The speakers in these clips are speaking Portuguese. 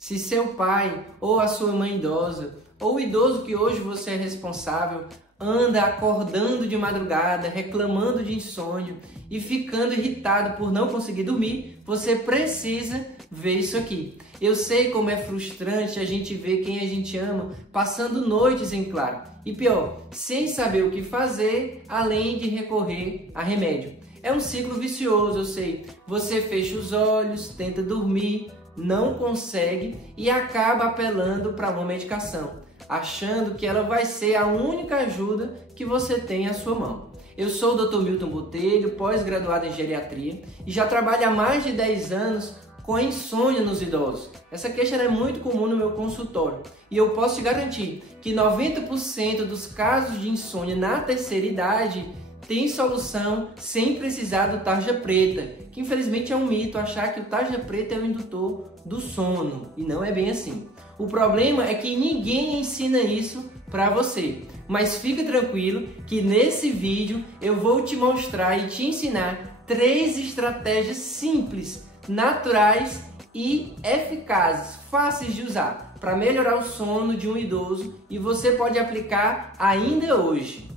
Se seu pai ou a sua mãe idosa, ou o idoso que hoje você é responsável, anda acordando de madrugada, reclamando de insônia e ficando irritado por não conseguir dormir, você precisa ver isso aqui. Eu sei como é frustrante a gente ver quem a gente ama passando noites em claro. E pior, sem saber o que fazer, além de recorrer a remédio. É um ciclo vicioso, eu sei. Você fecha os olhos, tenta dormir, não consegue e acaba apelando para uma medicação, achando que ela vai ser a única ajuda que você tem à sua mão. Eu sou o Dr. Milton Botelho, pós-graduado em geriatria e já trabalho há mais de 10 anos com a insônia nos idosos. Essa queixa é muito comum no meu consultório e eu posso te garantir que 90% dos casos de insônia na terceira idade tem solução sem precisar do tarja preta, que infelizmente é um mito achar que o tarja preta é o indutor do sono, e não é bem assim. O problema é que ninguém ensina isso para você, mas fica tranquilo que nesse vídeo eu vou te mostrar e te ensinar 3 estratégias simples, naturais e eficazes, fáceis de usar, para melhorar o sono de um idoso e você pode aplicar ainda hoje.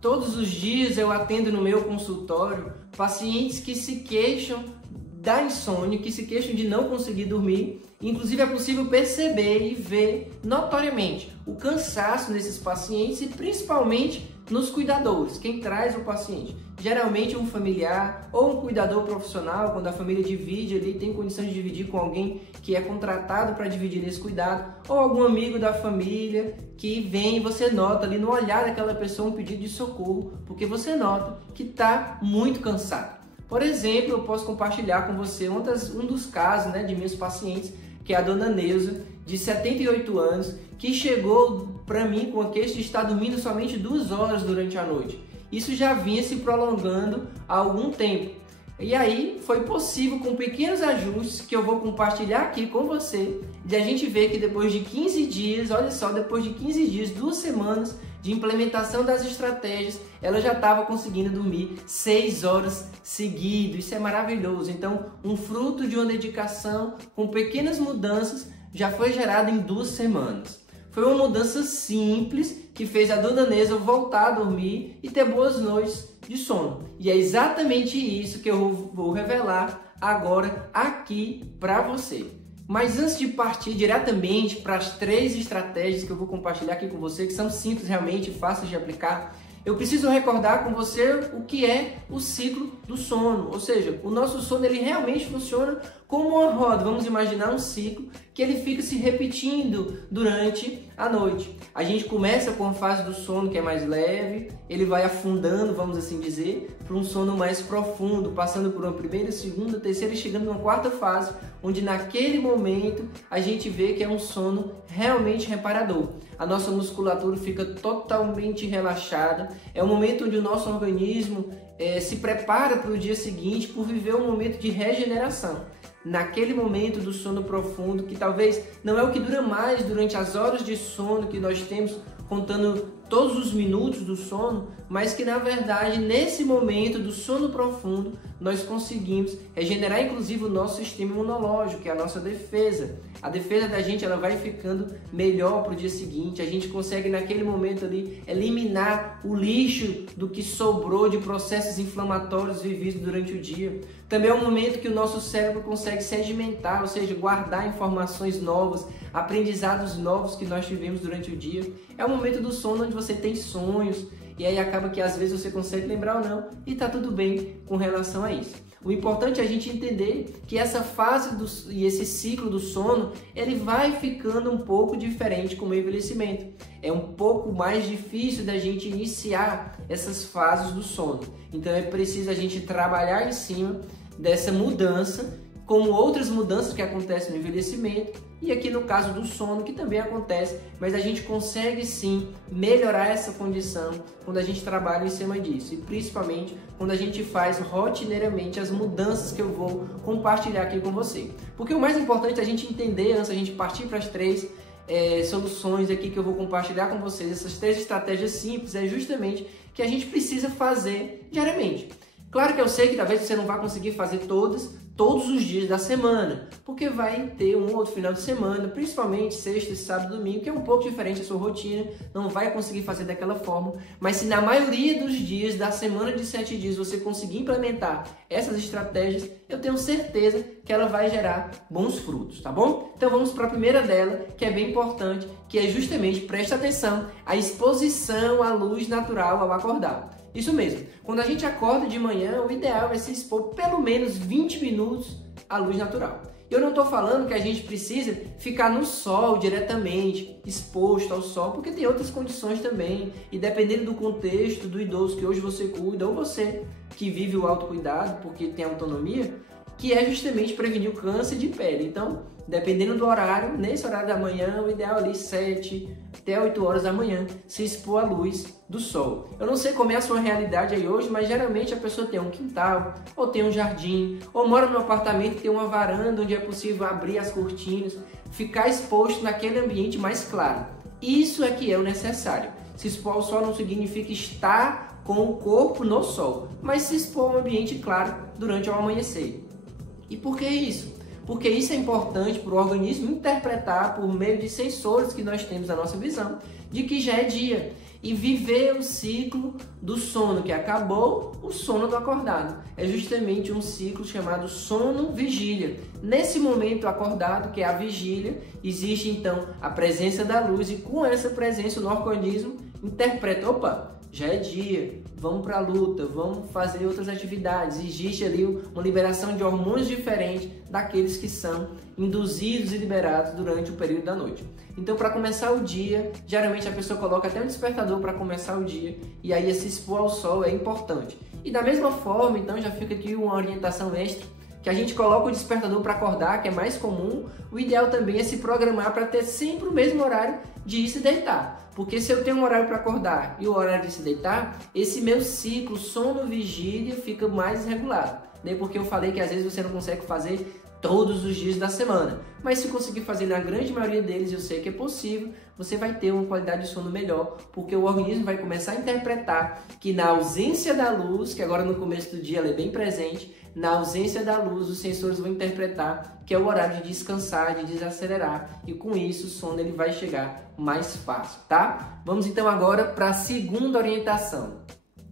Todos os dias eu atendo no meu consultório pacientes que se queixam da insônia, que se queixam de não conseguir dormir. Inclusive é possível perceber e ver notoriamente o cansaço nesses pacientes e principalmente nos cuidadores, quem traz o paciente. Geralmente um familiar ou um cuidador profissional, quando a família divide ali, tem condição de dividir com alguém que é contratado para dividir esse cuidado, ou algum amigo da família que vem e você nota ali no olhar daquela pessoa um pedido de socorro, porque você nota que está muito cansado. Por exemplo, eu posso compartilhar com você um dos casos de meus pacientes, que é a dona Neuza, de 78 anos, que chegou para mim com a queixa de estar dormindo somente 2 horas durante a noite. Isso já vinha se prolongando há algum tempo. E aí foi possível, com pequenos ajustes que eu vou compartilhar aqui com você, de a gente ver que depois de 15 dias, olha só, depois de 15 dias, 2 semanas de implementação das estratégias, ela já estava conseguindo dormir 6 horas seguidas. Isso é maravilhoso. Então, um fruto de uma dedicação com pequenas mudanças já foi gerado em 2 semanas. Foi uma mudança simples que fez a dona Neuza voltar a dormir e ter boas noites de sono. E é exatamente isso que eu vou revelar agora aqui para você. Mas antes de partir diretamente para as 3 estratégias que eu vou compartilhar aqui com você, que são simples realmente, fáceis de aplicar, eu preciso recordar com você o que é o ciclo do sono. Ou seja, o nosso sono ele realmente funciona como uma roda. Vamos imaginar um ciclo que ele fica se repetindo durante a noite. A gente começa com a fase do sono que é mais leve, ele vai afundando, vamos assim dizer, para um sono mais profundo, passando por uma primeira, segunda, terceira e chegando numa 4ª fase, onde naquele momento a gente vê que é um sono realmente reparador. A nossa musculatura fica totalmente relaxada, é um momento onde o nosso organismo se prepara para o dia seguinte por viver um momento de regeneração. Naquele momento do sono profundo, que talvez não é o que dura mais durante as horas de sono que nós temos, contando todos os minutos do sono, mas que na verdade nesse momento do sono profundo nós conseguimos regenerar inclusive o nosso sistema imunológico, que é a nossa defesa. A defesa da gente ela vai ficando melhor para o dia seguinte, a gente consegue naquele momento ali eliminar o lixo do que sobrou de processos inflamatórios vividos durante o dia. Também é um momento que o nosso cérebro consegue sedimentar, ou seja, guardar informações novas, aprendizados novos que nós tivemos durante o dia. É o momento do sono onde você tem sonhos e aí acaba que às vezes você consegue lembrar ou não e tá tudo bem com relação a isso. O importante é a gente entender que essa fase e esse ciclo do sono, ele vai ficando um pouco diferente com o envelhecimento. É um pouco mais difícil da gente iniciar essas fases do sono. Então é preciso a gente trabalhar em cima dessa mudança, como outras mudanças que acontecem no envelhecimento e aqui no caso do sono, que também acontece, mas a gente consegue sim melhorar essa condição quando a gente trabalha em cima disso e principalmente quando a gente faz rotineiramente as mudanças que eu vou compartilhar aqui com você. Porque o mais importante é a gente entender, antes da gente partir para as 3 soluções aqui que eu vou compartilhar com vocês, essas 3 estratégias simples, é justamente que a gente precisa fazer diariamente. Claro que eu sei que talvez você não vá conseguir fazer todas todos os dias da semana, porque vai ter um outro final de semana, principalmente sexta, sábado e domingo, que é um pouco diferente da sua rotina, não vai conseguir fazer daquela forma, mas se na maioria dos dias da semana de 7 dias você conseguir implementar essas estratégias, eu tenho certeza que ela vai gerar bons frutos, tá bom? Então vamos para a primeira dela, que é bem importante, que é justamente, presta atenção, a exposição à luz natural ao acordar. Isso mesmo, quando a gente acorda de manhã, o ideal é se expor pelo menos 20 minutos à luz natural. Eu não estou falando que a gente precisa ficar no sol diretamente, exposto ao sol, porque tem outras condições também. E dependendo do contexto do idoso que hoje você cuida, ou você que vive o autocuidado, porque tem autonomia, que é justamente prevenir o câncer de pele. Então, dependendo do horário, nesse horário da manhã, o ideal é ali 7 até 8 horas da manhã, se expor à luz do sol. Eu não sei como é a sua realidade aí hoje, mas geralmente a pessoa tem um quintal, ou tem um jardim, ou mora num apartamento que tem uma varanda onde é possível abrir as cortinas, ficar exposto naquele ambiente mais claro. Isso é que é o necessário. Se expor ao sol não significa estar com o corpo no sol, mas se expor a um ambiente claro durante o amanhecer. E por que isso? Porque isso é importante para o organismo interpretar por meio de sensores que nós temos na nossa visão, de que já é dia, e viver o ciclo do sono que acabou, o sono do acordado. É justamente um ciclo chamado sono-vigília. Nesse momento acordado, que é a vigília, existe então a presença da luz, e com essa presença o nosso organismo interpreta, opa, já é dia, vamos para a luta, vamos fazer outras atividades. Existe ali uma liberação de hormônios diferentes daqueles que são induzidos e liberados durante o período da noite. Então, para começar o dia, geralmente a pessoa coloca até um despertador para começar o dia, e aí esse expor ao sol é importante. E da mesma forma, então, já fica aqui uma orientação extra, que a gente coloca o despertador para acordar, que é mais comum. O ideal também é se programar para ter sempre o mesmo horário de ir se deitar. Porque se eu tenho um horário para acordar e o horário de se deitar, esse meu ciclo sono-vigília fica mais regulado. Né? Porque eu falei que às vezes você não consegue fazer todos os dias da semana. Mas se conseguir fazer na grande maioria deles, eu sei que é possível, você vai ter uma qualidade de sono melhor, porque o organismo vai começar a interpretar que na ausência da luz, que agora no começo do dia ela é bem presente, na ausência da luz, os sensores vão interpretar que é o horário de descansar, de desacelerar, e com isso o sono ele vai chegar mais fácil, tá? Vamos então agora para a segunda orientação.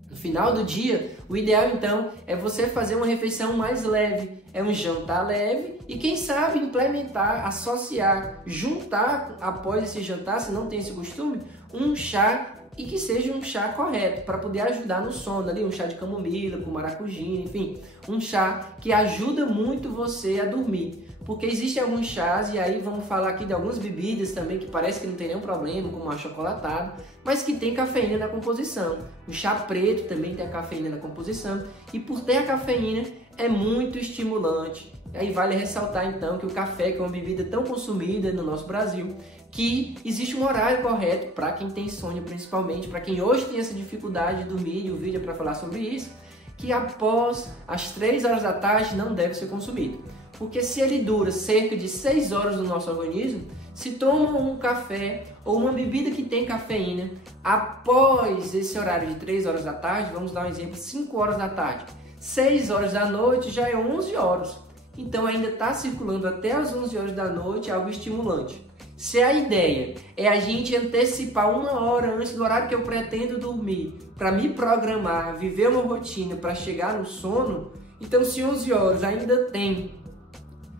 No final do dia, o ideal então é você fazer uma refeição mais leve, é um jantar leve, e quem sabe implementar, associar, juntar após esse jantar, se não tem esse costume, um chá, e que seja um chá correto, para poder ajudar no sono ali, um chá de camomila, com maracujina, enfim, um chá que ajuda muito você a dormir. Porque existem alguns chás, e aí vamos falar aqui de algumas bebidas também que parece que não tem nenhum problema, como achocolatado, mas que tem cafeína na composição. O chá preto também tem a cafeína na composição, e por ter a cafeína é muito estimulante. Aí vale ressaltar então que o café, que é uma bebida tão consumida no nosso Brasil, que existe um horário correto para quem tem insônia, principalmente para quem hoje tem essa dificuldade de dormir, e o vídeo é para falar sobre isso, que após as 3 horas da tarde não deve ser consumido. Porque se ele dura cerca de 6 horas no nosso organismo, se toma um café ou uma bebida que tem cafeína após esse horário de 3 horas da tarde, vamos dar um exemplo, 5 horas da tarde, 6 horas da noite já é 11 horas. Então ainda está circulando até as 11 horas da noite algo estimulante. Se a ideia é a gente antecipar 1 hora antes do horário que eu pretendo dormir, para me programar, viver uma rotina para chegar no sono, então se 11 horas ainda tem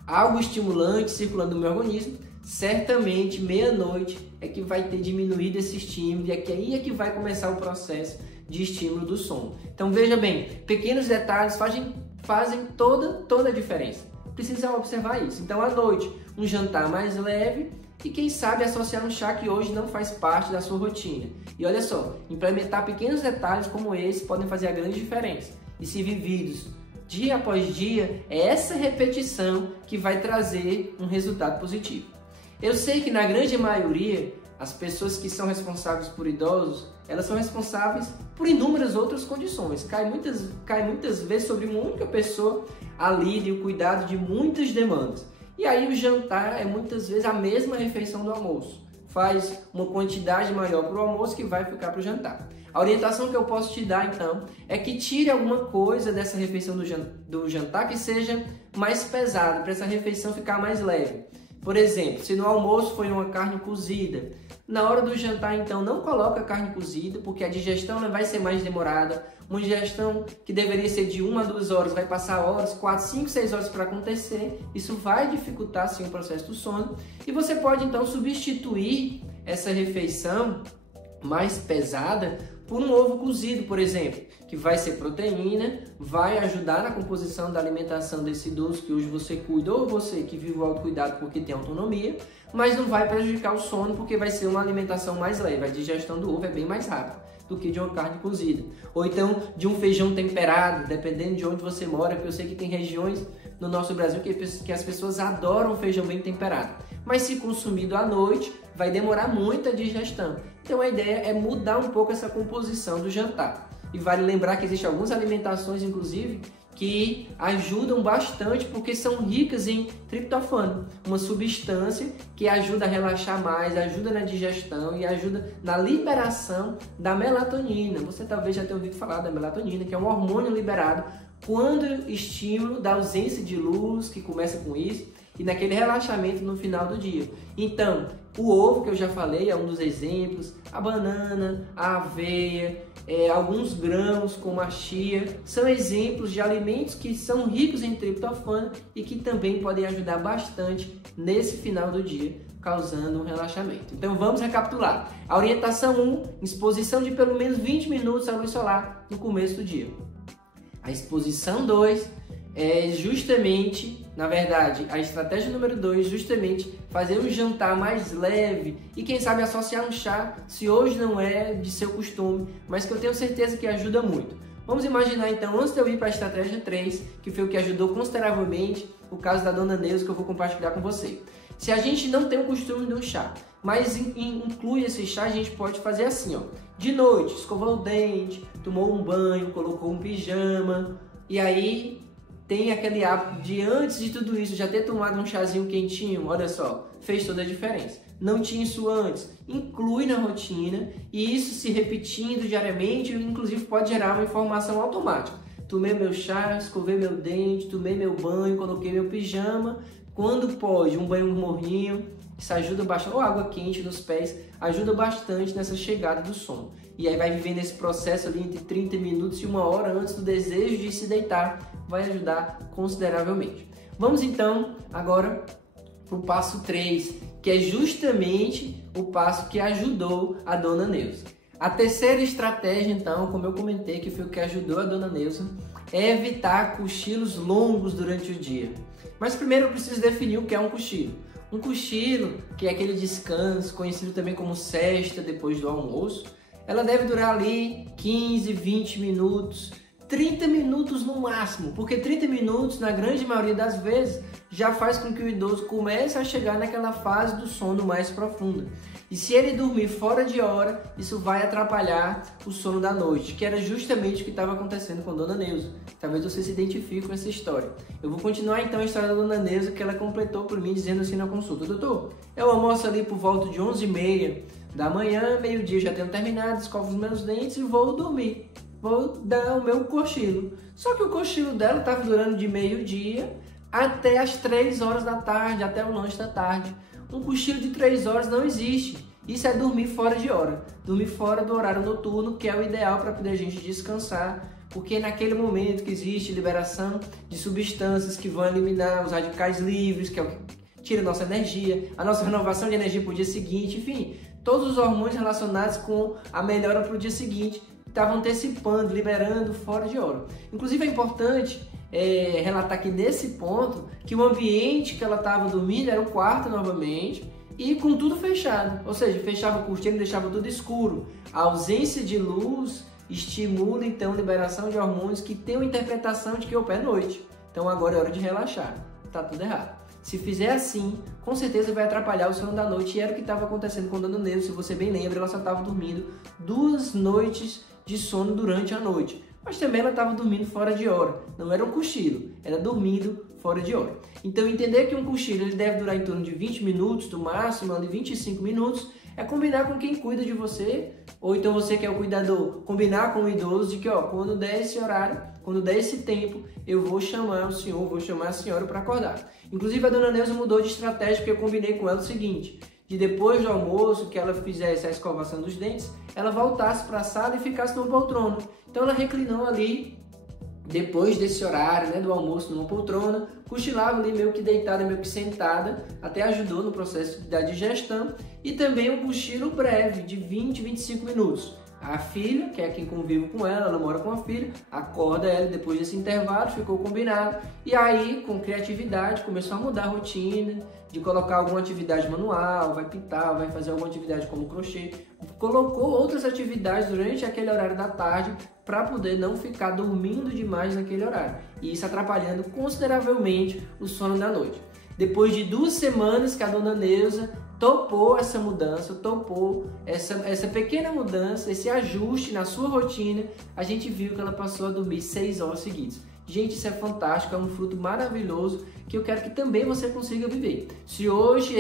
algo estimulante circulando no meu organismo, certamente meia-noite é que vai ter diminuído esse estímulo, e aí é que vai começar o processo de estímulo do sono. Então veja bem, pequenos detalhes fazem toda a diferença. Precisa observar isso. Então à noite, um jantar mais leve, e quem sabe associar um chá que hoje não faz parte da sua rotina. E olha só, implementar pequenos detalhes como esse podem fazer a grande diferença. E se vividos dia após dia, é essa repetição que vai trazer um resultado positivo. Eu sei que na grande maioria, as pessoas que são responsáveis por idosos, elas são responsáveis por inúmeras outras condições. Cai muitas vezes sobre uma única pessoa a lida e o cuidado de muitas demandas. E aí o jantar é muitas vezes a mesma refeição do almoço. faz uma quantidade maior para o almoço que vai ficar para o jantar. A orientação que eu posso te dar, então, é que tire alguma coisa dessa refeição do jantar que seja mais pesada, para essa refeição ficar mais leve. Por exemplo, se no almoço foi uma carne cozida, na hora do jantar, então, não coloca carne cozida, porque a digestão vai ser mais demorada. Uma digestão que deveria ser de 1 a 2 horas, vai passar horas, 4, 5, 6 horas para acontecer. Isso vai dificultar, sim, o processo do sono. E você pode, então, substituir essa refeição mais pesada por um ovo cozido, por exemplo, que vai ser proteína, vai ajudar na composição da alimentação desse idoso que hoje você cuida, ou você que vive o autocuidado porque tem autonomia, mas não vai prejudicar o sono porque vai ser uma alimentação mais leve. A digestão do ovo é bem mais rápida do que de uma carne cozida. Ou então de um feijão temperado, dependendo de onde você mora, porque eu sei que tem regiões no nosso Brasil que as pessoas adoram feijão bem temperado. Mas se consumido à noite, vai demorar muito a digestão. Então a ideia é mudar um pouco essa composição do jantar. E vale lembrar que existem algumas alimentações, inclusive, que ajudam bastante porque são ricas em triptofano, uma substância que ajuda a relaxar mais, ajuda na digestão e ajuda na liberação da melatonina. Você talvez já tenha ouvido falar da melatonina, que é um hormônio liberado quando estímulo da ausência de luz, que começa com isso, e naquele relaxamento no final do dia. Então, o ovo, que eu já falei, é um dos exemplos, a banana, a aveia, alguns grãos como a chia, são exemplos de alimentos que são ricos em triptofano e que também podem ajudar bastante nesse final do dia, causando um relaxamento. Então vamos recapitular. A orientação 1, exposição de pelo menos 20 minutos à luz solar no começo do dia. A exposição 2 é justamente, na verdade, a estratégia número 2, justamente fazer um jantar mais leve e quem sabe associar um chá, se hoje não é de seu costume, mas que eu tenho certeza que ajuda muito. Vamos imaginar então, antes de eu ir para a estratégia 3, que foi o que ajudou consideravelmente o caso da Dona Neuza, que eu vou compartilhar com você. Se a gente não tem o costume de um chá, mas inclui esse chá, a gente pode fazer assim, ó. De noite, escovou o dente, tomou um banho, colocou um pijama, e aí tem aquele hábito de antes de tudo isso já ter tomado um chazinho quentinho, olha só, fez toda a diferença. Não tinha isso antes, inclui na rotina e isso se repetindo diariamente, inclusive pode gerar uma informação automática. Tomei meu chá, escovei meu dente, tomei meu banho, coloquei meu pijama, quando pode, um banho morninho, isso ajuda bastante, ou água quente nos pés, ajuda bastante nessa chegada do sono. E aí vai vivendo esse processo ali entre 30 minutos e 1 hora antes do desejo de se deitar, vai ajudar consideravelmente. Vamos então agora para o passo 3, que é justamente o passo que ajudou a Dona Neuza. A terceira estratégia então, como eu comentei, que foi o que ajudou a Dona Neuza, é evitar cochilos longos durante o dia. Mas primeiro eu preciso definir o que é um cochilo. Um cochilo, que é aquele descanso, conhecido também como sesta depois do almoço, ela deve durar ali 15, 20 minutos, 30 minutos no máximo, porque 30 minutos, na grande maioria das vezes, já faz com que o idoso comece a chegar naquela fase do sono mais profunda. E se ele dormir fora de hora, isso vai atrapalhar o sono da noite, que era justamente o que estava acontecendo com a Dona Neuza. Talvez você se identifique com essa história. Eu vou continuar então a história da Dona Neuza, que ela completou por mim dizendo assim na consulta: doutor, eu almoço ali por volta de 11h30 da manhã, meio-dia já tenho terminado, escovo os meus dentes e vou dormir. Vou dar o meu cochilo. Só que o cochilo dela estava durando de meio-dia até as 3 horas da tarde, até o lanche da tarde. Um cochilo de 3 horas não existe. Isso é dormir fora de hora. Dormir fora do horário noturno, que é o ideal para poder a gente descansar. Porque naquele momento que existe liberação de substâncias que vão eliminar os radicais livres, que é o que tira a nossa energia, a nossa renovação de energia para o dia seguinte, enfim, todos os hormônios relacionados com a melhora para o dia seguinte estavam antecipando, liberando fora de hora. Inclusive é importante relatar que nesse ponto, que o ambiente que ela estava dormindo era o quarto novamente e com tudo fechado, ou seja, fechava a cortina e deixava tudo escuro. A ausência de luz estimula então a liberação de hormônios que tem uma interpretação de que opa, é noite, então agora é hora de relaxar. Tá tudo errado. Se fizer assim, com certeza vai atrapalhar o sono da noite, e era o que estava acontecendo com a Dona Neuza. Se você bem lembra, ela só estava dormindo 2 noites de sono durante a noite, mas também ela estava dormindo fora de hora, não era um cochilo, era dormindo fora de hora. Então, entender que um cochilo ele deve durar em torno de 20 minutos, do máximo, de 25 minutos, é combinar com quem cuida de você, ou então você que é o cuidador, combinar com o idoso de que, ó, quando der esse horário, quando der esse tempo, eu vou chamar o senhor, vou chamar a senhora para acordar. Inclusive, a dona Neuza mudou de estratégia, porque eu combinei com ela o seguinte, de depois do almoço, que ela fizesse a escovação dos dentes, ela voltasse para a sala e ficasse numa poltrona. Então, ela reclinou ali, depois desse horário, né, do almoço, numa poltrona, cochilava ali meio que deitada, meio que sentada, até ajudou no processo da digestão, e também um cochilo breve, de 20, 25 minutos. A filha, que é quem convive com ela mora com a filha, acorda ela depois desse intervalo, ficou combinado, e aí, com criatividade, começou a mudar a rotina, de colocar alguma atividade manual, vai pintar, vai fazer alguma atividade como crochê, colocou outras atividades durante aquele horário da tarde, para poder não ficar dormindo demais naquele horário, e isso atrapalhando consideravelmente o sono da noite. Depois de 2 semanas que a dona Neuza topou essa mudança, topou essa pequena mudança, esse ajuste na sua rotina, a gente viu que ela passou a dormir 6 horas seguidas. Gente, isso é fantástico, é um fruto maravilhoso que eu quero que também você consiga viver. Se hoje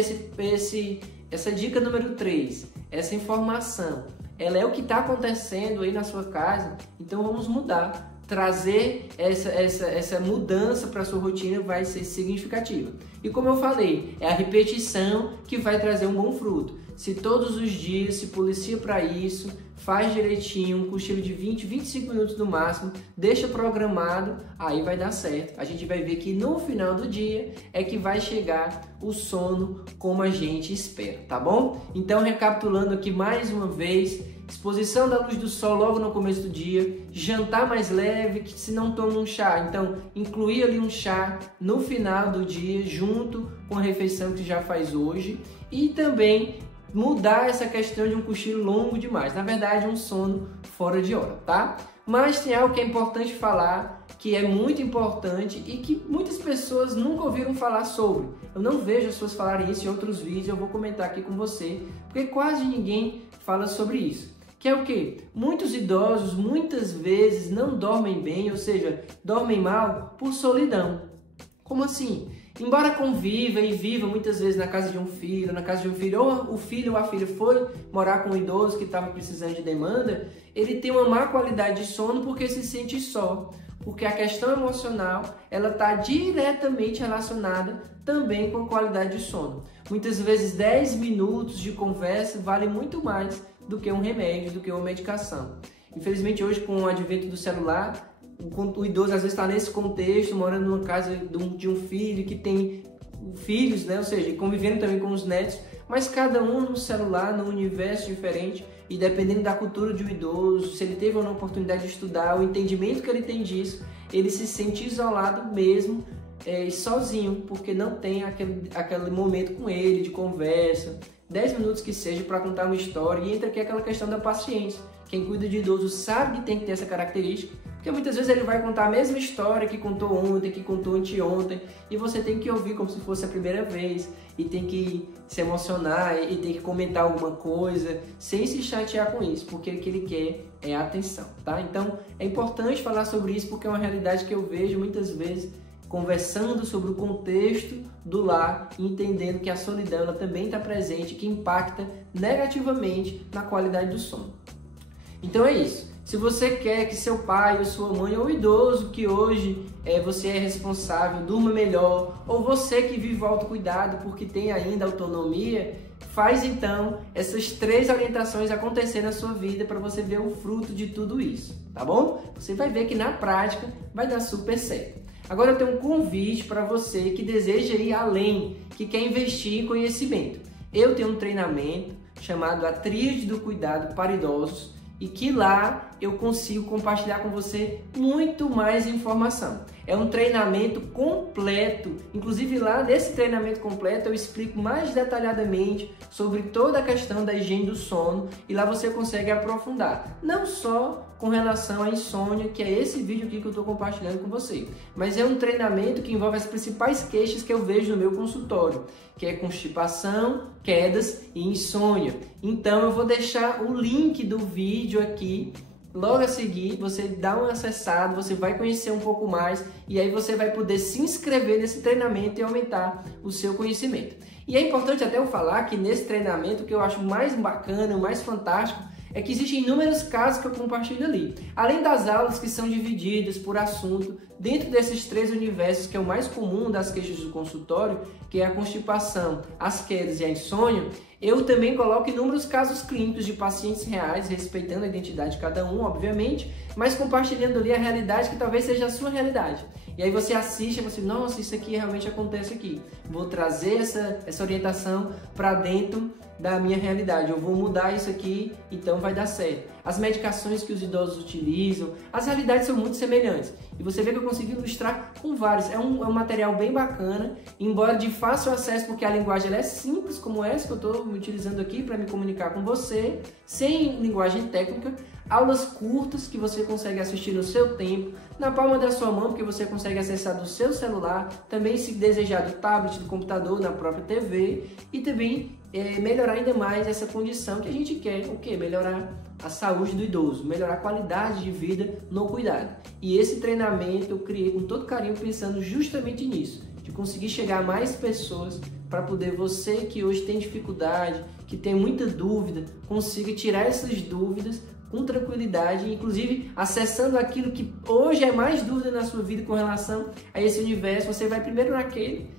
essa dica número 3, essa informação, ela é o que está acontecendo aí na sua casa, então vamos mudar. Trazer essa mudança para a sua rotina vai ser significativa. E como eu falei, é a repetição que vai trazer um bom fruto. Se todos os dias se policia para isso, faz direitinho, um cochilo de 20, 25 minutos no máximo, deixa programado, aí vai dar certo. A gente vai ver que no final do dia é que vai chegar o sono como a gente espera, tá bom? Então, recapitulando aqui mais uma vez, exposição da luz do sol logo no começo do dia, jantar mais leve, que se não toma um chá, então incluir ali um chá no final do dia, junto com a refeição que já faz hoje, e também mudar essa questão de um cochilo longo demais, na verdade um sono fora de hora, tá? Mas tem algo que é importante falar, que é muito importante e que muitas pessoas nunca ouviram falar sobre. Eu não vejo as pessoas falarem isso em outros vídeos, eu vou comentar aqui com você, porque quase ninguém fala sobre isso. Que é o quê? Muitos idosos, muitas vezes, não dormem bem, ou seja, dormem mal por solidão. Como assim? Embora conviva e viva muitas vezes na casa de um filho, ou o filho ou a filha foi morar com um idoso que estava precisando de demanda, ele tem uma má qualidade de sono porque se sente só. Porque a questão emocional, ela está diretamente relacionada também com a qualidade de sono. Muitas vezes 10 minutos de conversa vale muito mais do que um remédio, do que uma medicação. Infelizmente hoje, com o advento do celular, o idoso às vezes está nesse contexto, morando numa casa de um filho que tem filhos, né? Ou seja, convivendo também com os netos, mas cada um no celular, num universo diferente, e dependendo da cultura de um idoso, se ele teve ou não oportunidade de estudar, o entendimento que ele tem disso, ele se sente isolado mesmo, sozinho, porque não tem aquele momento com ele, de conversa, 10 minutos que seja para contar uma história, e entra aqui aquela questão da paciência. Quem cuida de idoso sabe que tem que ter essa característica, porque muitas vezes ele vai contar a mesma história que contou ontem, que contou anteontem, e você tem que ouvir como se fosse a primeira vez, e tem que se emocionar, e tem que comentar alguma coisa, sem se chatear com isso, porque o que ele quer é atenção, tá? Então, é importante falar sobre isso, porque é uma realidade que eu vejo muitas vezes, conversando sobre o contexto do lar, entendendo que a solidão ela também está presente, que impacta negativamente na qualidade do sono. Então é isso. Se você quer que seu pai ou sua mãe ou idoso que hoje você é responsável durma melhor, ou você que vive o autocuidado porque tem ainda autonomia, faz então essas 3 orientações acontecer na sua vida para você ver o fruto de tudo isso, tá bom? Você vai ver que na prática vai dar super certo. Agora eu tenho um convite para você que deseja ir além, que quer investir em conhecimento. Eu tenho um treinamento chamado A Tríade do Cuidado para Idosos, e que lá eu consigo compartilhar com você muito mais informação. É um treinamento completo, inclusive lá nesse treinamento completo eu explico mais detalhadamente sobre toda a questão da higiene do sono, e lá você consegue aprofundar, não só com relação à insônia, que é esse vídeo aqui que eu estou compartilhando com você, mas é um treinamento que envolve as principais queixas que eu vejo no meu consultório, que é constipação, quedas e insônia. Então eu vou deixar o link do vídeo aqui logo a seguir você dá uma acessada, você vai conhecer um pouco mais e aí você vai poder se inscrever nesse treinamento e aumentar o seu conhecimento. E é importante até eu falar que nesse treinamento o que eu acho mais bacana, o mais fantástico, é que existem inúmeros casos que eu compartilho ali. Além das aulas que são divididas por assunto, dentro desses 3 universos que é o mais comum das queixas do consultório, que é a constipação, as quedas e a insônia, eu também coloco inúmeros casos clínicos de pacientes reais, respeitando a identidade de cada um, obviamente, mas compartilhando ali a realidade que talvez seja a sua realidade. E aí você assiste e você, nossa, isso aqui realmente acontece aqui. Vou trazer essa orientação para dentro da minha realidade. Eu vou mudar isso aqui, então vai dar certo. As medicações que os idosos utilizam, as realidades são muito semelhantes. E você vê que eu consegui ilustrar com vários. É um material bem bacana, embora de fácil acesso, porque a linguagem ela é simples, como essa que eu estou utilizando aqui para me comunicar com você, sem linguagem técnica. Aulas curtas que você consegue assistir no seu tempo, na palma da sua mão, porque você consegue acessar do seu celular, também se desejar do tablet, do computador, na própria TV, e também melhorar ainda mais essa condição que a gente quer, o quê? Melhorar a saúde do idoso, melhorar a qualidade de vida no cuidado. E esse treinamento eu criei com todo carinho pensando justamente nisso, de conseguir chegar a mais pessoas para poder você que hoje tem dificuldade, que tem muita dúvida, consiga tirar essas dúvidas com tranquilidade, inclusive acessando aquilo que hoje é mais dúvida na sua vida com relação a esse universo. Você vai primeiro naquele,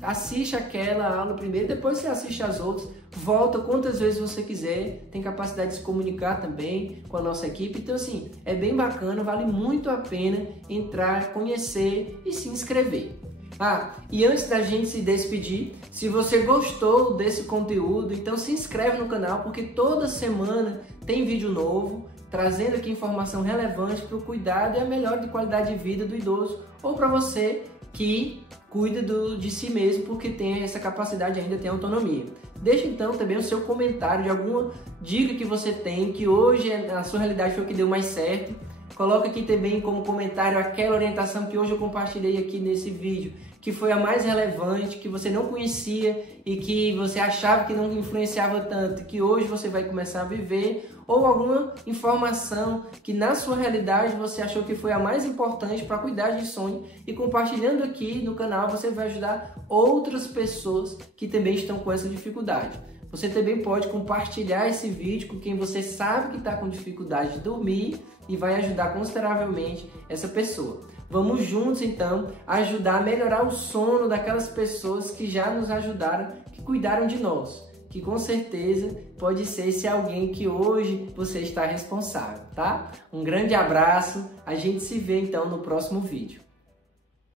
assiste aquela aula primeiro, depois você assiste as outras, volta quantas vezes você quiser, tem capacidade de se comunicar também com a nossa equipe. Então assim, é bem bacana, vale muito a pena entrar, conhecer e se inscrever. E antes da gente se despedir, se você gostou desse conteúdo, então se inscreve no canal, porque toda semana tem vídeo novo, trazendo aqui informação relevante para o cuidado e a melhora de qualidade de vida do idoso, ou para você que cuida de si mesmo, porque tem essa capacidade ainda, tem autonomia. Deixa então também o seu comentário de alguma dica que você tem, que hoje a sua realidade foi o que deu mais certo. Coloca aqui também como comentário aquela orientação que hoje eu compartilhei aqui nesse vídeo, que foi a mais relevante, que você não conhecia e que você achava que não influenciava tanto, que hoje você vai começar a viver, ou alguma informação que na sua realidade você achou que foi a mais importante para cuidar de sonho, e compartilhando aqui no canal você vai ajudar outras pessoas que também estão com essa dificuldade. Você também pode compartilhar esse vídeo com quem você sabe que está com dificuldade de dormir e vai ajudar consideravelmente essa pessoa. Vamos juntos então ajudar a melhorar o sono daquelas pessoas que já nos ajudaram, que cuidaram de nós, que com certeza pode ser esse alguém que hoje você está responsável, tá? Um grande abraço, a gente se vê então no próximo vídeo.